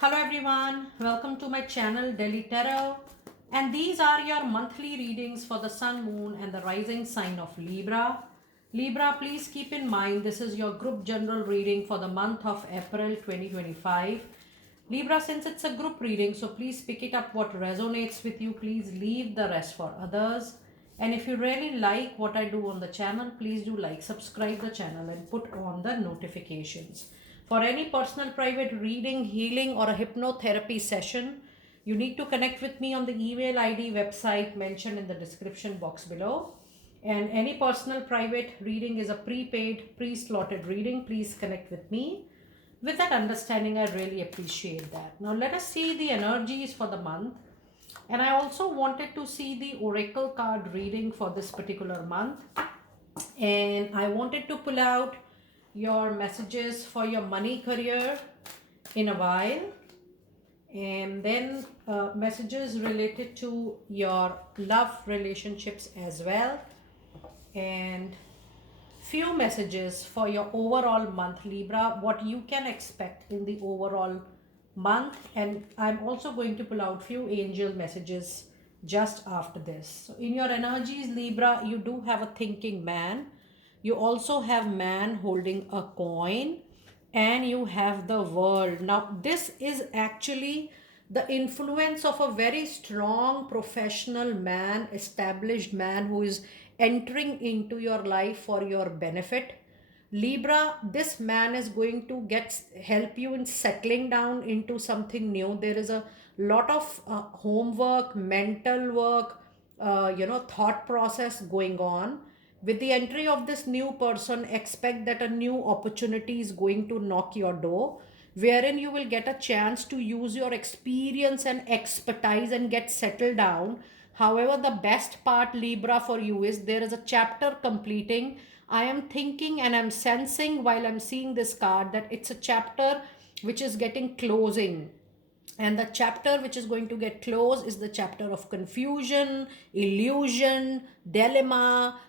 Hello everyone, welcome to my channel Delhi Tarot, and these are your monthly readings for the sun, moon and the rising sign of Libra. Libra, please keep in mind this is your group general reading for the month of April 2025. Libra, since it's a group reading, so please pick it up what resonates with you. Please leave the rest for others. And if you really like what I do on the channel, please do like, subscribe the channel and put on the notifications. For any personal private reading, healing or a hypnotherapy session, you need to connect with me on the email ID website mentioned in the description box below. And any personal private reading is a prepaid, pre-slotted reading. Please connect with me. With that understanding, I really appreciate that. Now let us see the energies for the month. And I also wanted to see the oracle card reading for this particular month. And I wanted to pull out your messages for your money career in a while, and then messages related to your love relationships as well, and few messages for your overall month, Libra, what you can expect in the overall month. And I'm also going to pull out few angel messages just after this. So in your energies, Libra, you do have a thinking man, you also have man holding a coin, and you have the world. Now this is actually the influence of a very strong professional man, established man, who is entering into your life for your benefit. Libra, this man is going to help you in settling down into something new. There is a lot of homework, mental work, thought process going on. With the entry of this new person, expect that a new opportunity is going to knock your door, wherein you will get a chance to use your experience and expertise and get settled down. However, the best part, Libra, for you is there is a chapter completing. I am thinking and I'm sensing while I'm seeing this card that it's a chapter which is getting closing, and the chapter which is going to get closed is the chapter of confusion, illusion, dilemma,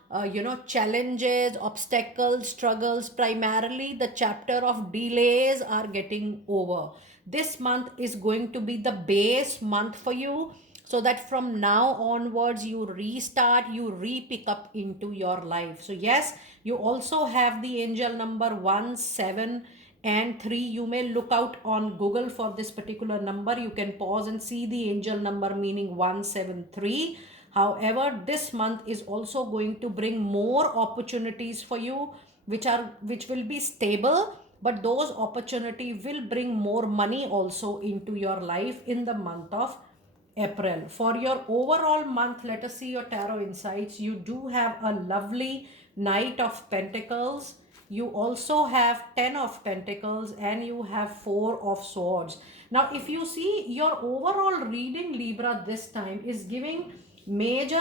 challenges, obstacles, struggles. Primarily the chapter of delays are getting over. This month is going to be the base month for you, so that from now onwards you restart, you re-pick up into your life. So yes, you also have the angel number 1, 7 and 3. You may look out on Google for this particular number. You can pause and see the angel number meaning 173. However, this month is also going to bring more opportunities for you, which will be stable, but those opportunity will bring more money also into your life in the month of April. For your overall month, let us see your tarot insights. You do have a lovely Knight of Pentacles. You also have 10 of Pentacles and you have 4 of Swords. Now, if you see your overall reading, Libra, this time is giving major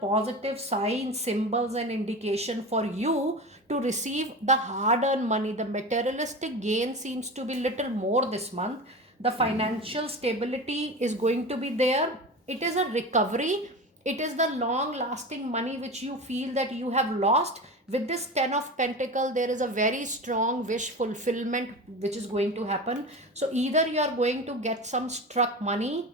positive signs, symbols and indication for you to receive the hard-earned money. The materialistic gain seems to be little more this month. The financial stability is going to be there. It is a recovery. It is the long lasting money which you feel that you have lost. With this 10 of Pentacle, there is a very strong wish fulfillment which is going to happen. So either you are going to get some struck money,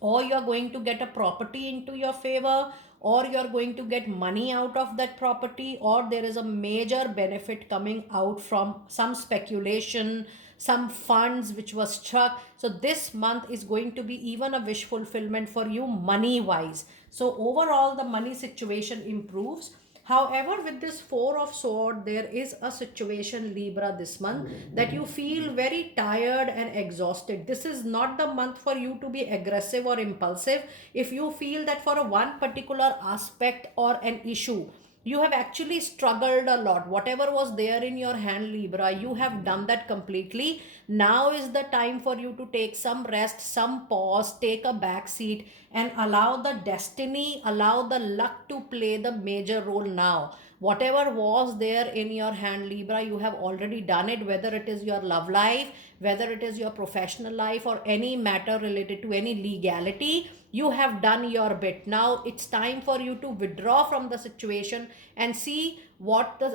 or you are going to get a property into your favor, or you are going to get money out of that property, or there is a major benefit coming out from some speculation, some funds which was struck. So this month is going to be even a wish fulfillment for you money wise. So overall the money situation improves. However, with this 4 of Sword, there is a situation, Libra, this month that you feel very tired and exhausted. This is not the month for you to be aggressive or impulsive. If you feel that for a one particular aspect or an issue, you have actually struggled a lot. Whatever was there in your hand, Libra, you have done that completely. Now is the time for you to take some rest, some pause, take a back seat and allow the destiny, allow the luck to play the major role now. Whatever was there in your hand, Libra, you have already done it, whether it is your love life, whether it is your professional life or any matter related to any legality. You have done your bit. Now it's time for you to withdraw from the situation and see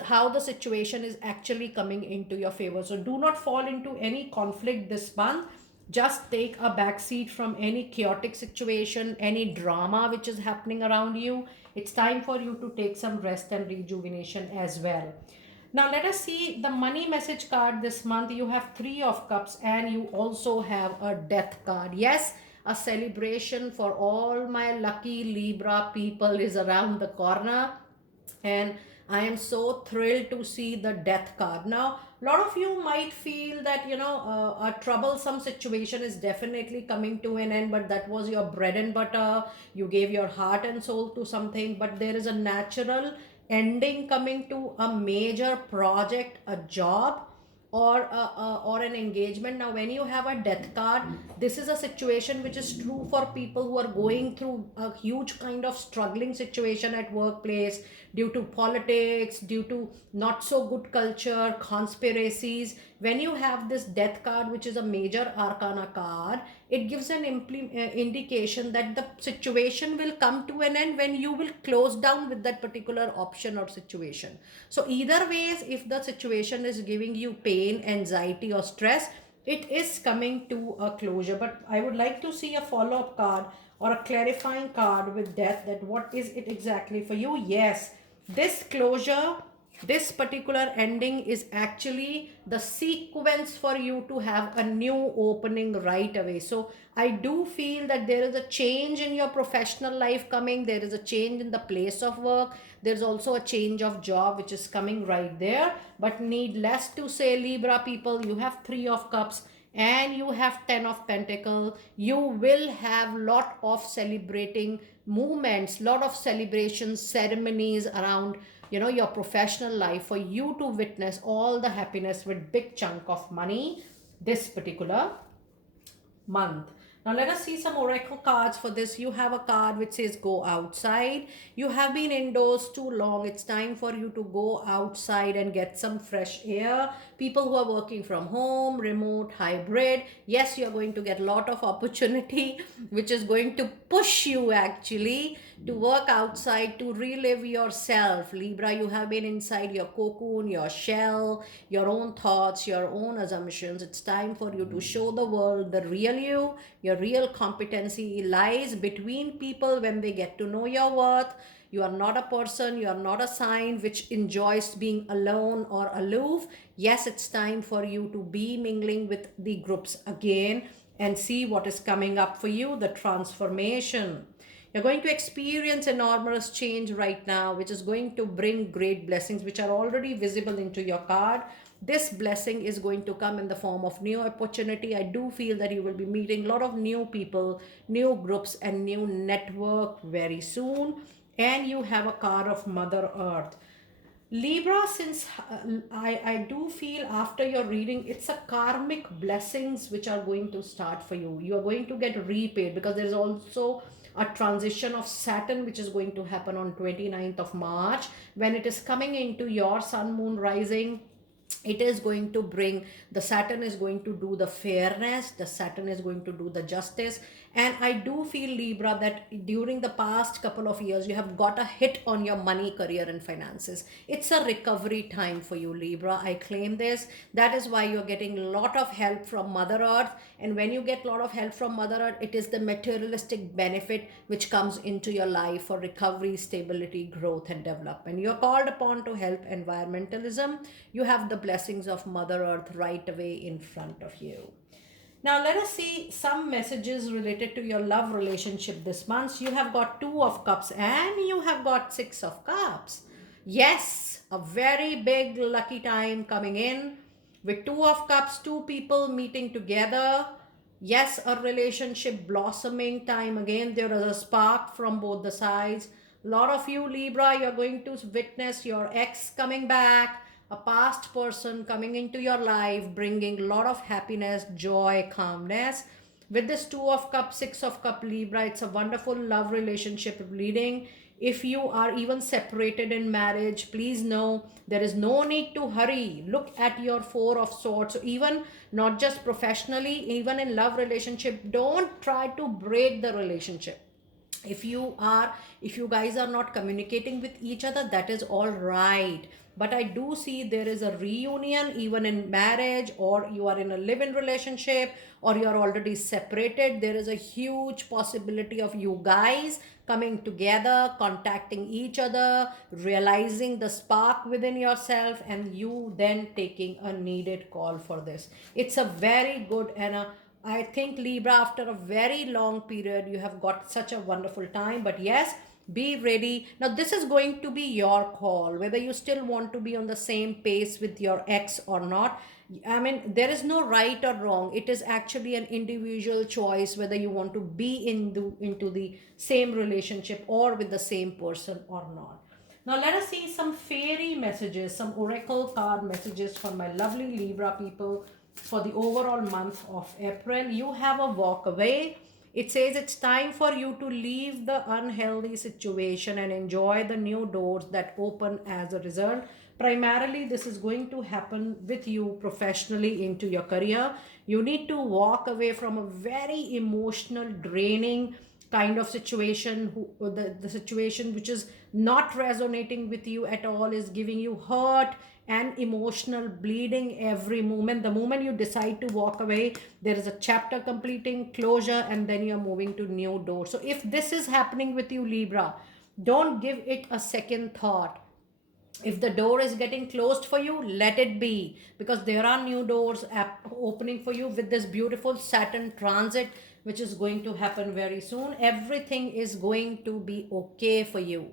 how the situation is actually coming into your favor. So do not fall into any conflict this month. Just take a back seat from any chaotic situation, any drama which is happening around you. It's time for you to take some rest and rejuvenation as well. Now, let us see the money message card this month. You have Three of Cups and you also have a Death card. Yes, a celebration for all my lucky Libra people is around the corner, and I am so thrilled to see the Death card. Now, a lot of you might feel that a troublesome situation is definitely coming to an end, but that was your bread and butter. You gave your heart and soul to something, but there is a natural ending coming to a major project, a job, or an engagement. Now, when you have a Death card, this is a situation which is true for people who are going through a huge kind of struggling situation at workplace, due to politics, due to not so good culture, conspiracies. When you have this Death card, which is a major arcana card, it gives an indication that the situation will come to an end when you will close down with that particular option or situation. So either ways, if the situation is giving you pain, anxiety, or stress, it is coming to a closure. But I would like to see a follow-up card or a clarifying card with Death, that what is it exactly for you. Yes, this closure, this particular ending is actually the sequence for you to have a new opening right away. So I do feel that there is a change in your professional life coming, there is a change in the place of work, there's also a change of job which is coming right there. But needless to say, Libra people, you have Three of Cups and you have Ten of Pentacle. You will have lot of celebrating movements, lot of celebrations, ceremonies around your professional life, for you to witness all the happiness with big chunk of money this particular month. Now let us see some oracle cards for this. You have a card which says go outside. You have been indoors too long. It's time for you to go outside and get some fresh air. People who are working from home, remote, hybrid, yes, you're going to get a lot of opportunity which is going to push you actually to work outside, to relive yourself. Libra, you have been inside your cocoon, your shell, your own thoughts, your own assumptions. It's time for you to show the world the real you. Your real competency lies between people when they get to know your worth. You are not a person, you are not a sign which enjoys being alone or aloof. Yes, it's time for you to be mingling with the groups again and see what is coming up for you, the transformation. You're going to experience enormous change right now, which is going to bring great blessings, which are already visible into your card. This blessing is going to come in the form of new opportunity. I do feel that you will be meeting a lot of new people, new groups, and new network very soon. And you have a card of Mother Earth. Libra, since I do feel after your reading, it's a karmic blessings which are going to start for you. You are going to get repaid, because there is also a transition of Saturn which is going to happen on 29th of March. When it is coming into your sun, moon, rising, it is going to bring, the Saturn is going to do the fairness, the Saturn is going to do the justice. And I do feel, Libra, that during the past couple of years you have got a hit on your money, career, and finances. It's a recovery time for you, Libra. I claim this. That is why you're getting a lot of help from Mother Earth. And when you get a lot of help from Mother Earth, it is the materialistic benefit which comes into your life for recovery, stability, growth, and development. You're called upon to help environmentalism. You have the blessings of Mother Earth right away in front of you. Now let us see some messages related to your love relationship this month. You have got Two of Cups and you have got Six of Cups. Yes, a very big lucky time coming in with Two of Cups, two people meeting together. Yes, a relationship blossoming time. Again, there is a spark from both the sides. A lot of you, Libra, you're going to witness your ex coming back, a past person coming into your life, bringing a lot of happiness, joy, calmness. With this Two of Cups, Six of Cups, Libra, it's a wonderful love relationship leading. If you are even separated in marriage, please know there is no need to hurry. Look at your Four of Swords. So even not just professionally, even in love relationship, don't try to break the relationship. If you guys are not communicating with each other, that is all right. but I do see there is a reunion even in marriage, or you are in a live-in relationship, or you are already separated. There is a huge possibility of you guys coming together, contacting each other, realizing the spark within yourself, and you then taking a needed call for this. It's a very good and a, I think, Libra, after a very long period, you have got such a wonderful time. But yes, be ready. Now, this is going to be your call, whether you still want to be on the same pace with your ex or not. I mean, there is no right or wrong. It is actually an individual choice whether you want to be into the same relationship or with the same person or not. Now, let us see some fairy messages, some oracle card messages for my lovely Libra people for the overall month of April. You have a walk away. It says it's time for you to leave the unhealthy situation and enjoy the new doors that open as a result. Primarily, this is going to happen with you professionally into your career. You need to walk away from a very emotional, draining kind of situation. The situation which is not resonating with you at all is giving you hurt and emotional bleeding every moment. The moment you decide to walk away, there is a chapter completing, closure, and then you're moving to new doors. So if this is happening with you, Libra, don't give it a second thought. If the door is getting closed for you, let it be, because there are new doors opening for you with this beautiful Saturn transit which is going to happen very soon. Everything is going to be okay for you.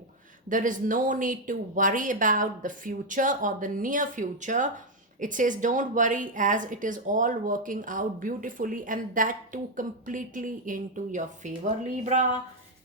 There is no need to worry about the future or the near future. It says don't worry, as it is all working out beautifully, and that too completely into your favor, Libra.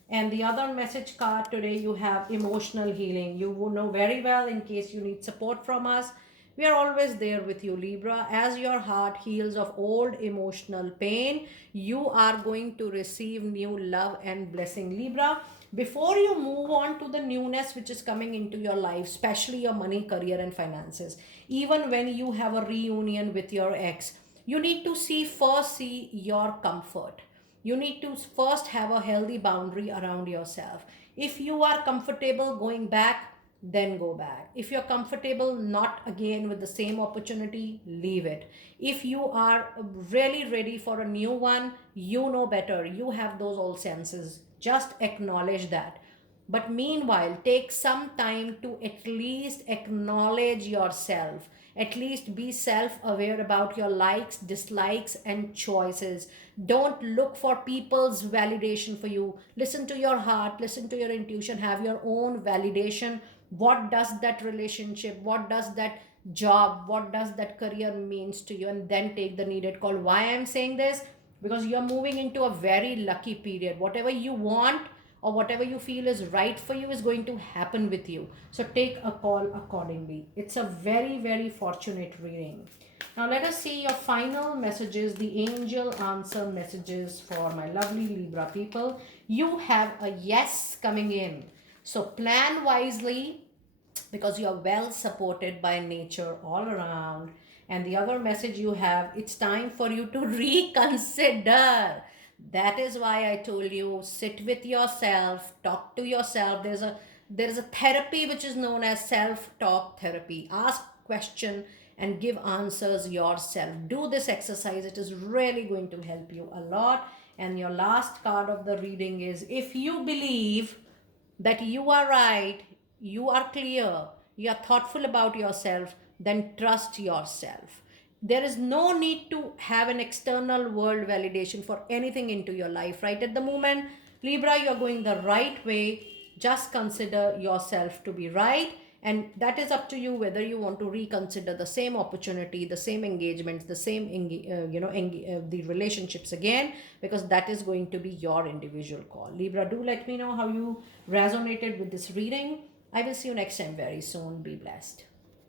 And the other message card today, you have emotional healing. You will know very well in case you need support from us. We are always there with you, Libra. As your heart heals of old emotional pain, you are going to receive new love and blessing, Libra. Before you move on to the newness which is coming into your life, especially your money, career, and finances, even when you have a reunion with your ex, you need to see your comfort. You need to first have a healthy boundary around yourself. If you are comfortable going back, then go back. If you're comfortable not again with the same opportunity, leave it. If you are really ready for a new one, you know better. You have those all senses. Just acknowledge that. But meanwhile, take some time to at least acknowledge yourself. At least be self aware about your likes, dislikes, and choices. Don't look for people's validation for you. Listen to your heart, listen to your intuition, have your own validation. What does that relationship, what does that job, what does that career means to you? And then take the needed call. Why I'm saying this? Because you're moving into a very lucky period. Whatever you want or whatever you feel is right for you is going to happen with you. So take a call accordingly. It's a very, very fortunate reading. Now let us see your final messages, the angel answer messages for my lovely Libra people. You have a yes coming in. So plan wisely, because you are well supported by nature all around. And the other message you have, it's time for you to reconsider. That is why I told you, sit with yourself, talk to yourself. There's a therapy which is known as self-talk therapy. Ask question and give answers yourself. Do this exercise. It is really going to help you a lot. And your last card of the reading is, if you believe that you are right, you are clear, you are thoughtful about yourself, then trust yourself. There is no need to have an external world validation for anything into your life right at the moment. Libra, you are going the right way. Just consider yourself to be right, and that is up to you whether you want to reconsider the same opportunity, the same engagements, the same the relationships again, because that is going to be your individual call. Libra, do let me know how you resonated with this reading. I will see you next time very soon. Be blessed.